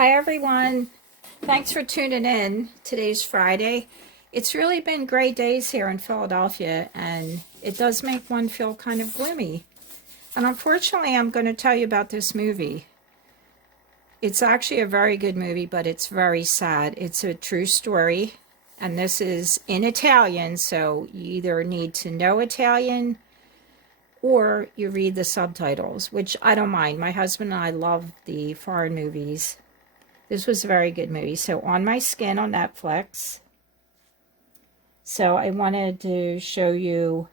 Hi everyone, thanks for tuning in. Today's Friday. It's really been great days here in Philadelphia, and it does make one feel kind of gloomy. And unfortunately, I'm going to tell you about this movie. It's actually a very good movie, but it's very sad. It's a true story, and this is in Italian, so you either need to know Italian or you read the subtitles, which I don't mind. My husband and I love the foreign movies. This was a very good movie. So, On My Skin on Netflix. So, I wanted to show you,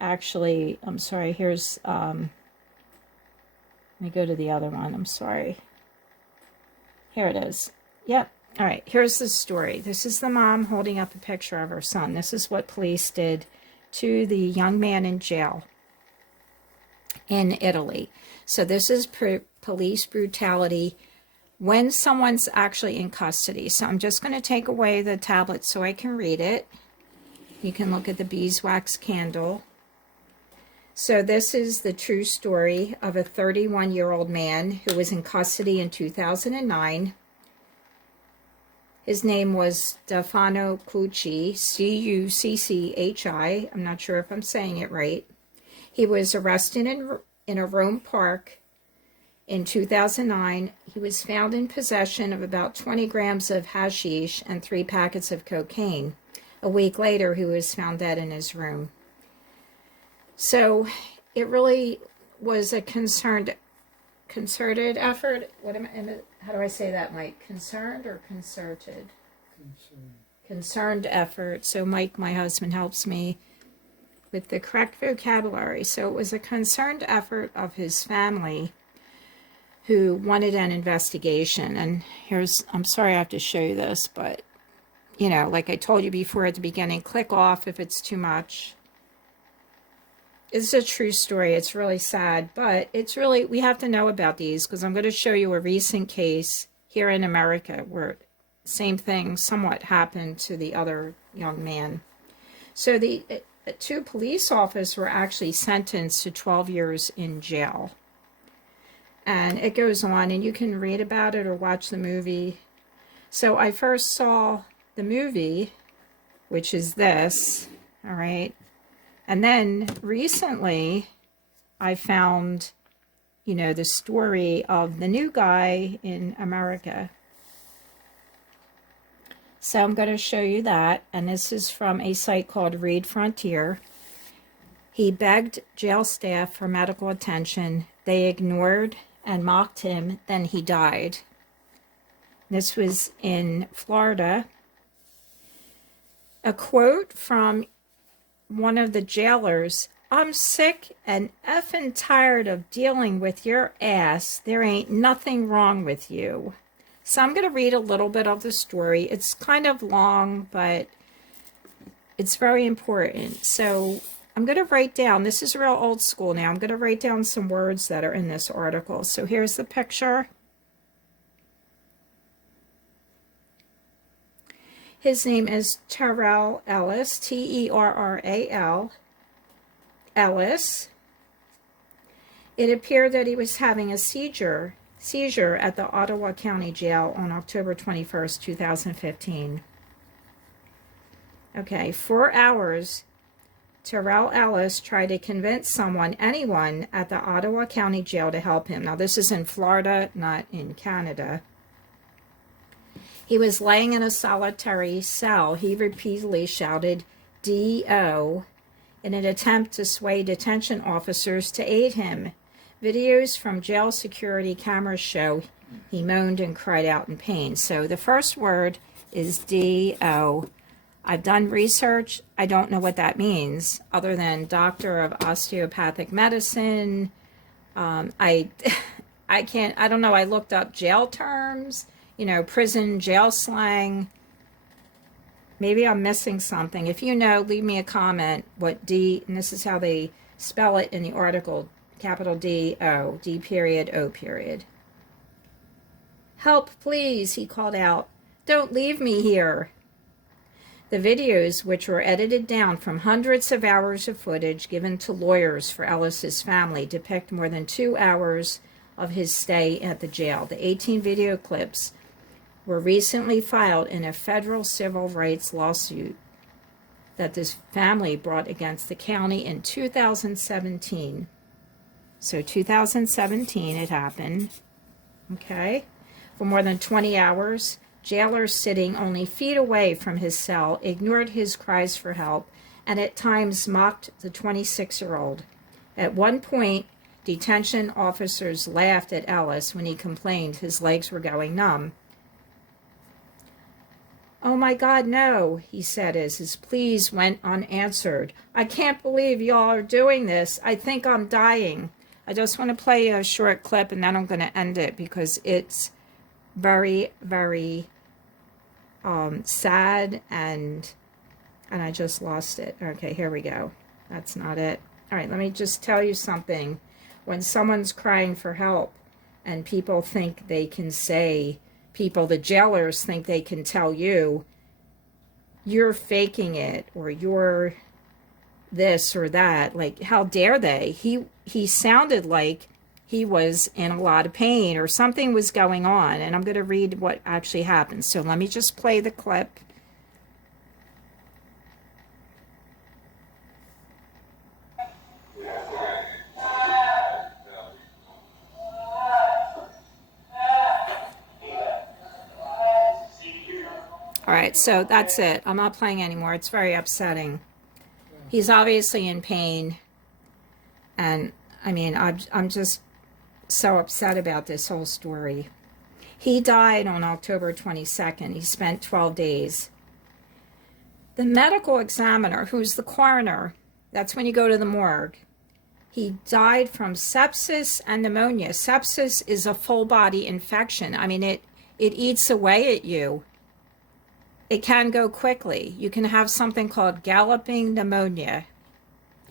actually, I'm sorry, here's, let me go to the other one, I'm sorry. Here it is. Yep. All right, here's the story. This is the mom holding up a picture of her son. This is what police did to the young man in jail in Italy. So, this is police brutality when someone's actually in custody. So I'm just going to take away the tablet so I can read it. You can look at the beeswax candle. So this is the true story of a 31-year-old man who was in custody in 2009. His name was Stefano Cucci, C-U-C-C-H-I. I'm not sure if I'm saying it right. He was arrested in a Rome park in 2009. He was found in possession of about 20 grams of hashish and 3 packets of cocaine. A week later, he was found dead in his room. So it really was a concerted effort. How do I say that, Mike? Concerned or concerted? Concerned effort. So Mike, my husband, helps me with the correct vocabulary. So it was a concerned effort of his family who wanted an investigation. And I'm sorry I have to show you this, but, you know, like I told you before at the beginning, click off if it's too much. It's a true story. It's really sad, but we have to know about these because I'm going to show you a recent case here in America where same thing somewhat happened to the other young man. So the 2 police officers were actually sentenced to 12 years in jail. And it goes on, and you can read about it or watch the movie. So I first saw the movie, which is this, all right? And then recently, I found, you know, the story of the new guy in America. So I'm going to show you that, and this is from a site called Read Frontier. He begged jail staff for medical attention. They ignored and mocked him, then he died. This was in Florida. A quote from one of the jailers: "I'm sick and effing tired of dealing with your ass. There ain't nothing wrong with you." So I'm going to read a little bit of the story. It's kind of long, but it's very important. So I'm going to write down, this is real old school now, I'm going to write down some words that are in this article. So here's the picture. His name is Terral Ellis, T-E-R-R-A-L, Ellis. It appeared that he was having a seizure at the Ottawa County Jail on October 21st, 2015. Okay, 4 hours. Terral Ellis tried to convince anyone at the Ottawa County Jail to help him. Now, this is in Florida, not in Canada. He was laying in a solitary cell. He repeatedly shouted, "D.O." in an attempt to sway detention officers to aid him. Videos from jail security cameras show he moaned and cried out in pain. So the first word is D.O. I've done research. I don't know what that means other than doctor of osteopathic medicine. I don't know. I looked up jail terms, you know, prison jail slang. Maybe I'm missing something. If you know, leave me a comment what D, and this is how they spell it in the article, capital D-O, D period, O period. "Help, please," he called out. "Don't leave me here." The videos, which were edited down from hundreds of hours of footage given to lawyers for Ellis's family, depict more than 2 hours of his stay at the jail. The 18 video clips were recently filed in a federal civil rights lawsuit that this family brought against the county in 2017. So 2017 it happened, okay? For more than 20 hours, jailer sitting only feet away from his cell ignored his cries for help and at times mocked the 26-year-old. At one point, detention officers laughed at Ellis when he complained his legs were going numb. "Oh my God, no," he said as his pleas went unanswered. "I can't believe y'all are doing this. I think I'm dying." I just want to play a short clip and then I'm going to end it because it's very, very sad and I just lost it. Okay, here we go. That's not it. All right, let me just tell you something. When someone's crying for help and people think they can say, the jailers think they can tell you, you're faking it or you're this or that, like, how dare they? He sounded like he was in a lot of pain or something was going on, and I'm going to read what actually happened. So let me just play the clip. All right, so that's it. I'm not playing anymore. It's very upsetting. He's obviously in pain. And, I mean, I'm just so upset about this whole story. He died on October 22nd. He spent 12 days. The medical examiner, who's the coroner, that's when you go to the morgue, he died from sepsis and pneumonia. Sepsis is a full-body infection. I mean, it eats away at you. It can go quickly. You can have something called galloping pneumonia.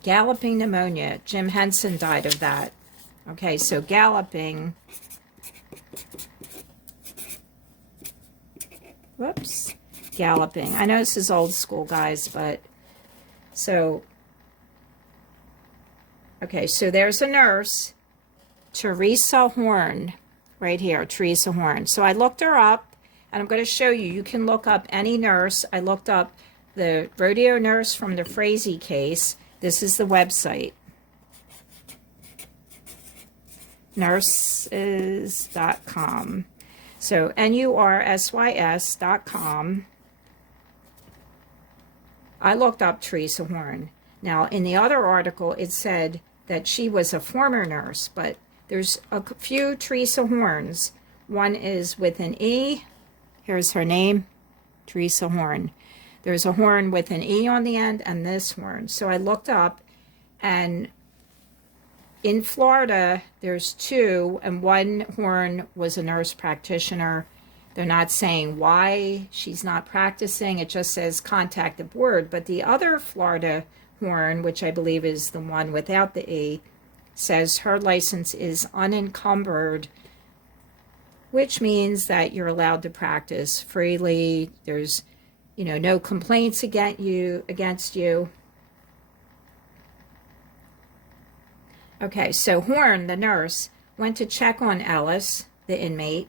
Galloping pneumonia. Jim Henson died of that. Okay, so galloping. Whoops. Galloping. I know this is old school, guys, but so, okay, so there's a nurse, Teresa Horn, right here, Teresa Horn. So I looked her up. And I'm going to show you. You can look up any nurse. I looked up the rodeo nurse from the Frazee case. This is the website. Nurses.com. So NURSYS.com. I looked up Teresa Horn. Now, in the other article, it said that she was a former nurse, but there's a few Teresa Horns. One is with an E. Here's her name, Teresa Horn. There's a horn with an E on the end and this horn. So I looked up, and in Florida, there's two, and one horn was a nurse practitioner. They're not saying why she's not practicing. It just says contact the board. But the other Florida horn, which I believe is the one without the E, says her license is unencumbered, which means that you're allowed to practice freely. There's, no complaints against you. Okay, so Horn, the nurse, went to check on Ellis, the inmate.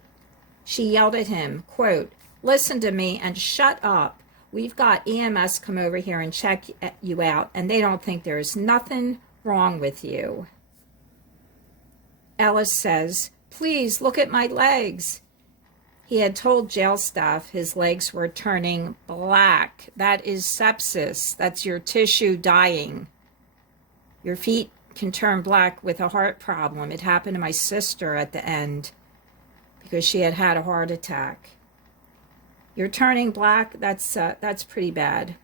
She yelled at him, quote, "Listen to me and shut up. We've got EMS come over here and check you out, and they don't think there's nothing wrong with you." Ellis says, "Please look at my legs." He had told jail staff his legs were turning black. That is sepsis. That's your tissue dying. Your feet can turn black with a heart problem. It happened to my sister at the end because she had had a heart attack. You're turning black. That's pretty bad.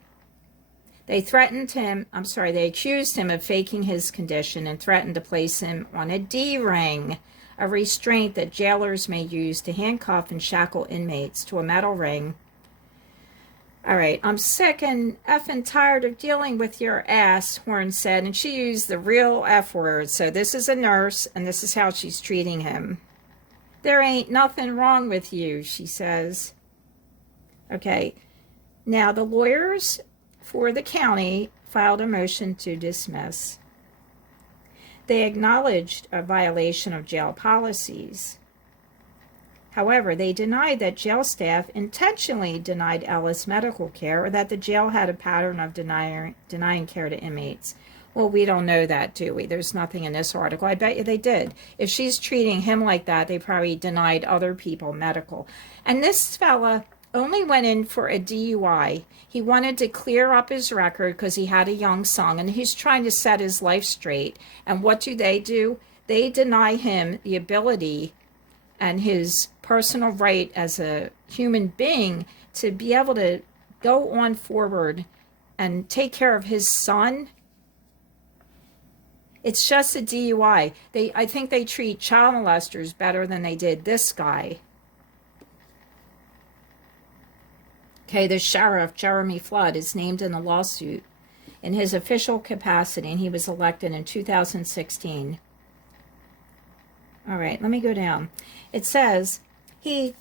They accused him of faking his condition and threatened to place him on a D-ring, a restraint that jailers may use to handcuff and shackle inmates to a metal ring. "All right, I'm sick and effing tired of dealing with your ass," Horn said, and she used the real F word. So this is a nurse, and this is how she's treating him. "There ain't nothing wrong with you," she says. Okay, now the lawyers for the county filed a motion to dismiss. They acknowledged a violation of jail policies. However, they denied that jail staff intentionally denied Ellis medical care or that the jail had a pattern of denying care to inmates. Well, we don't know that, do we? There's nothing in this article. I bet you they did. If she's treating him like that, they probably denied other people medical. And this fella only went in for a DUI. He wanted to clear up his record because he had a young son, and he's trying to set his life straight. And what do? They deny him the ability and his personal right as a human being to be able to go on forward and take care of his son. It's just a DUI. I think they treat child molesters better than they did this guy. Okay, the sheriff, Jeremy Flood, is named in the lawsuit in his official capacity, and he was elected in 2016. All right, let me go down. It says he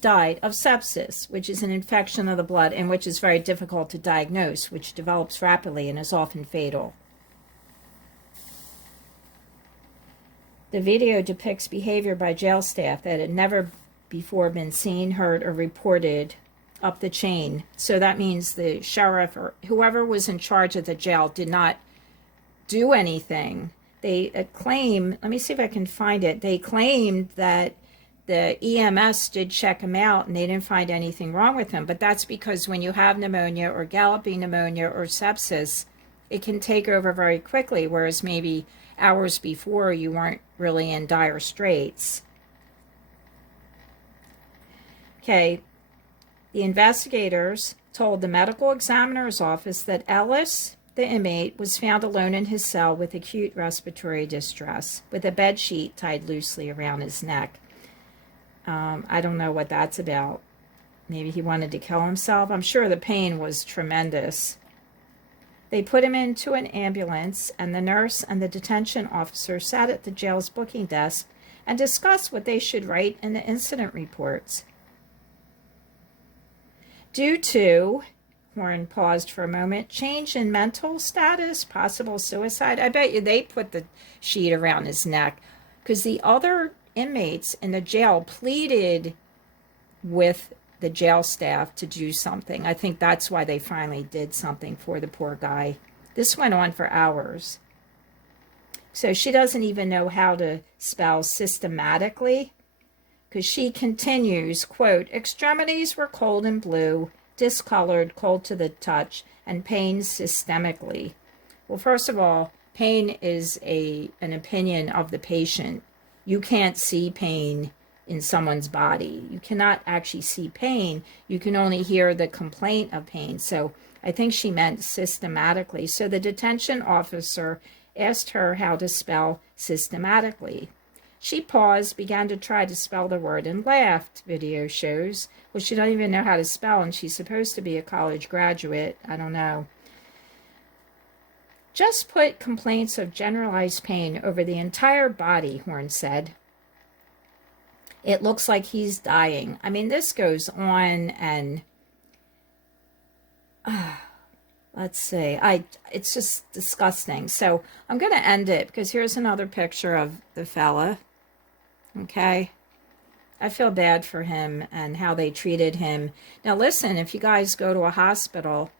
died of sepsis, which is an infection of the blood and which is very difficult to diagnose, which develops rapidly and is often fatal. The video depicts behavior by jail staff that had never before been seen, heard, or reported up the chain. So that means the sheriff or whoever was in charge of the jail did not do anything. They claim, let me see if I can find it, they claimed that the EMS did check him out and they didn't find anything wrong with him. But that's because when you have pneumonia or galloping pneumonia or sepsis, it can take over very quickly, whereas maybe hours before you weren't really in dire straits. Okay, the investigators told the medical examiner's office that Ellis, the inmate, was found alone in his cell with acute respiratory distress, with a bed sheet tied loosely around his neck. I don't know what that's about. Maybe he wanted to kill himself. I'm sure the pain was tremendous. They put him into an ambulance, and the nurse and the detention officer sat at the jail's booking desk and discussed what they should write in the incident reports. Due to, Warren paused for a moment, change in mental status, possible suicide. I bet you they put the sheet around his neck because the other inmates in the jail pleaded with the jail staff to do something. I think that's why they finally did something for the poor guy. This went on for hours. So she doesn't even know how to spell systematically, because she continues, quote, extremities were cold and blue, discolored, cold to the touch, and pain systemically. Well, first of all, pain is an opinion of the patient. You can't see pain in someone's body. You cannot actually see pain. You can only hear the complaint of pain. So I think she meant systematically. So the detention officer asked her how to spell systematically. She paused, began to try to spell the word, and laughed, video shows. Well, she don't even know how to spell, and she's supposed to be a college graduate. I don't know. Just put complaints of generalized pain over the entire body, Horn said. It looks like he's dying. I mean, this goes on, and let's see. It's just disgusting. So I'm going to end it because here's another picture of the fella. Okay. I feel bad for him and how they treated him. Now, listen, if you guys go to a hospital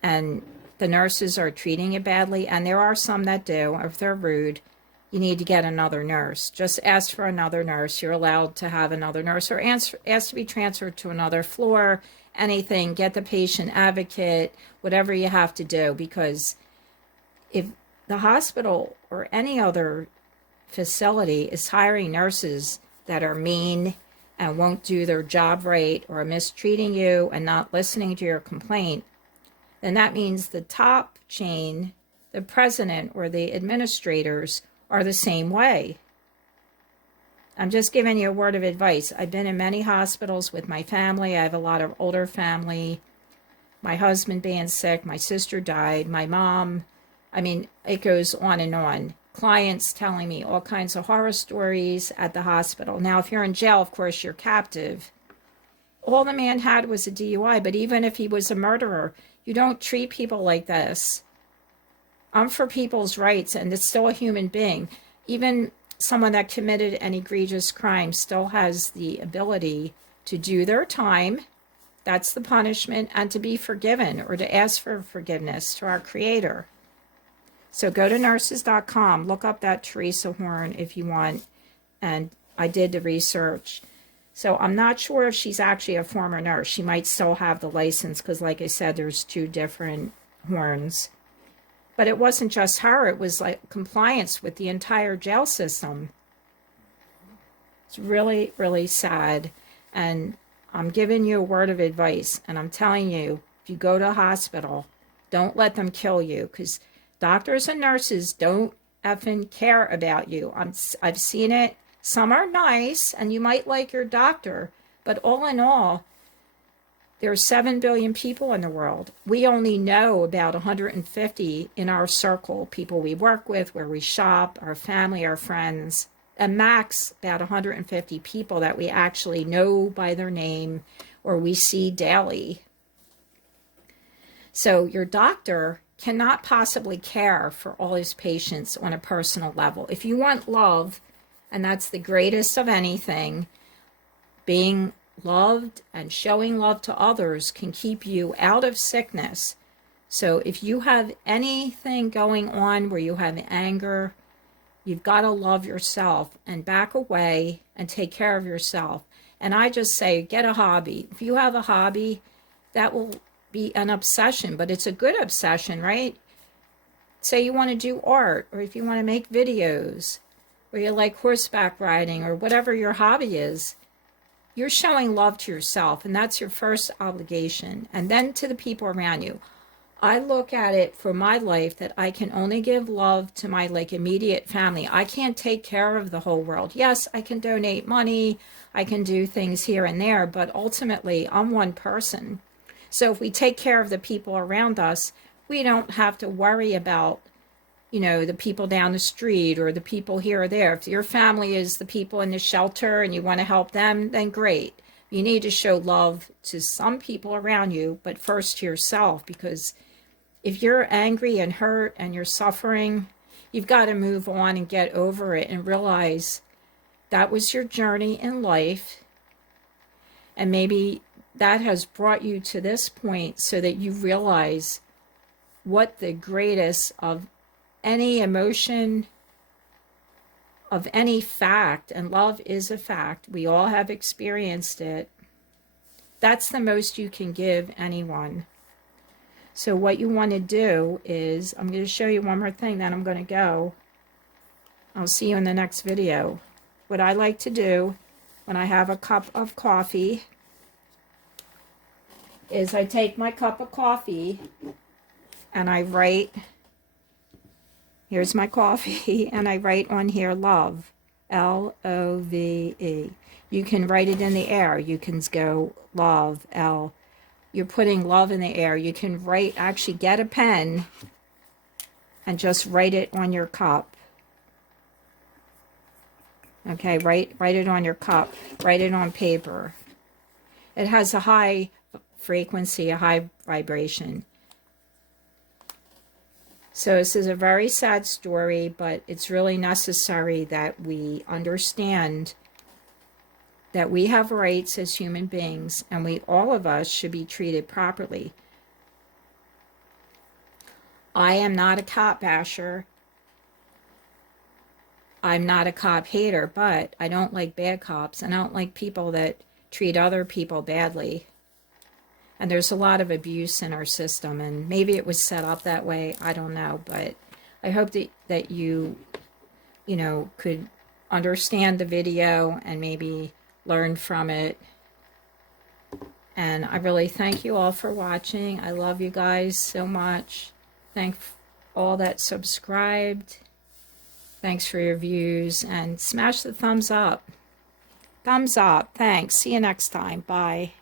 and the nurses are treating you badly, and there are some that do, or if they're rude, you need to get another nurse. Just ask for another nurse. You're allowed to have another nurse, or ask to be transferred to another floor, anything. Get the patient advocate, whatever you have to do, because if the hospital or any other facility is hiring nurses that are mean and won't do their job right or are mistreating you and not listening to your complaint, then that means the top chain, the president or the administrators, are the same way. I'm just giving you a word of advice. I've been in many hospitals with my family. I have a lot of older family. My husband being sick, my sister died, my mom. I mean, it goes on and on. Clients telling me all kinds of horror stories at the hospital. Now, if you're in jail, of course, you're captive. All the man had was a DUI, but even if he was a murderer, you don't treat people like this. I'm for people's rights, and it's still a human being. Even someone that committed an egregious crime still has the ability to do their time. That's the punishment, and to be forgiven or to ask for forgiveness to our Creator. So go to nurses.com, look up that Teresa Horn if you want, and I did the research. So I'm not sure if she's actually a former nurse. She might still have the license because, like I said, there's 2 different Horns. But it wasn't just her. It was like compliance with the entire jail system. It's really, really sad. And I'm giving you a word of advice. And I'm telling you, if you go to a hospital, don't let them kill you. Because doctors and nurses don't effing care about you. I've seen it. Some are nice, and you might like your doctor. But all in all, there are 7 billion people in the world. We only know about 150 in our circle, people we work with, where we shop, our family, our friends. A max about 150 people that we actually know by their name or we see daily. So your doctor cannot possibly care for all his patients on a personal level. If you want love, and that's the greatest of anything, being loved and showing love to others can keep you out of sickness. So if you have anything going on where you have anger, you've got to love yourself and back away and take care of yourself. And I just say, get a hobby. If you have a hobby, that will be an obsession, but it's a good obsession, right? Say you want to do art, or if you want to make videos, or you like horseback riding, or whatever your hobby is. You're showing love to yourself, and that's your first obligation, and then to the people around you. I look at it for my life that I can only give love to my immediate family. I can't take care of the whole world. Yes, I can donate money, I can do things here and there, but ultimately I'm one person. So if we take care of the people around us, we don't have to worry about the people down the street or the people here or there. If your family is the people in the shelter and you want to help them, then great. You need to show love to some people around you, but first to yourself, because if you're angry and hurt and you're suffering, you've got to move on and get over it and realize that was your journey in life. And maybe that has brought you to this point so that you realize what the greatest of any emotion, of any fact, and love is a fact, we all have experienced it, that's the most you can give anyone. So what you want to do is, I'm going to show you one more thing, then I'm going to go. I'll see you in the next video. What I like to do when I have a cup of coffee is I take my cup of coffee and I write, here's my coffee, and I write on here love, L-O-V-E. You can write it in the air. You can go love, L. You're putting love in the air. You can write, actually get a pen and just write it on your cup. Okay, write it on your cup. Write it on paper. It has a high frequency, a high vibration. So this is a very sad story, but it's really necessary that we understand that we have rights as human beings, and all of us should be treated properly. I am not a cop basher. I'm not a cop hater, but I don't like bad cops, and I don't like people that treat other people badly. And there's a lot of abuse in our system, and maybe it was set up that way. I don't know, but I hope that you could understand the video and maybe learn from it. And I really thank you all for watching. I love you guys so much. Thank all that subscribed. Thanks for your views, and smash the thumbs up. Thumbs up. Thanks. See you next time. Bye.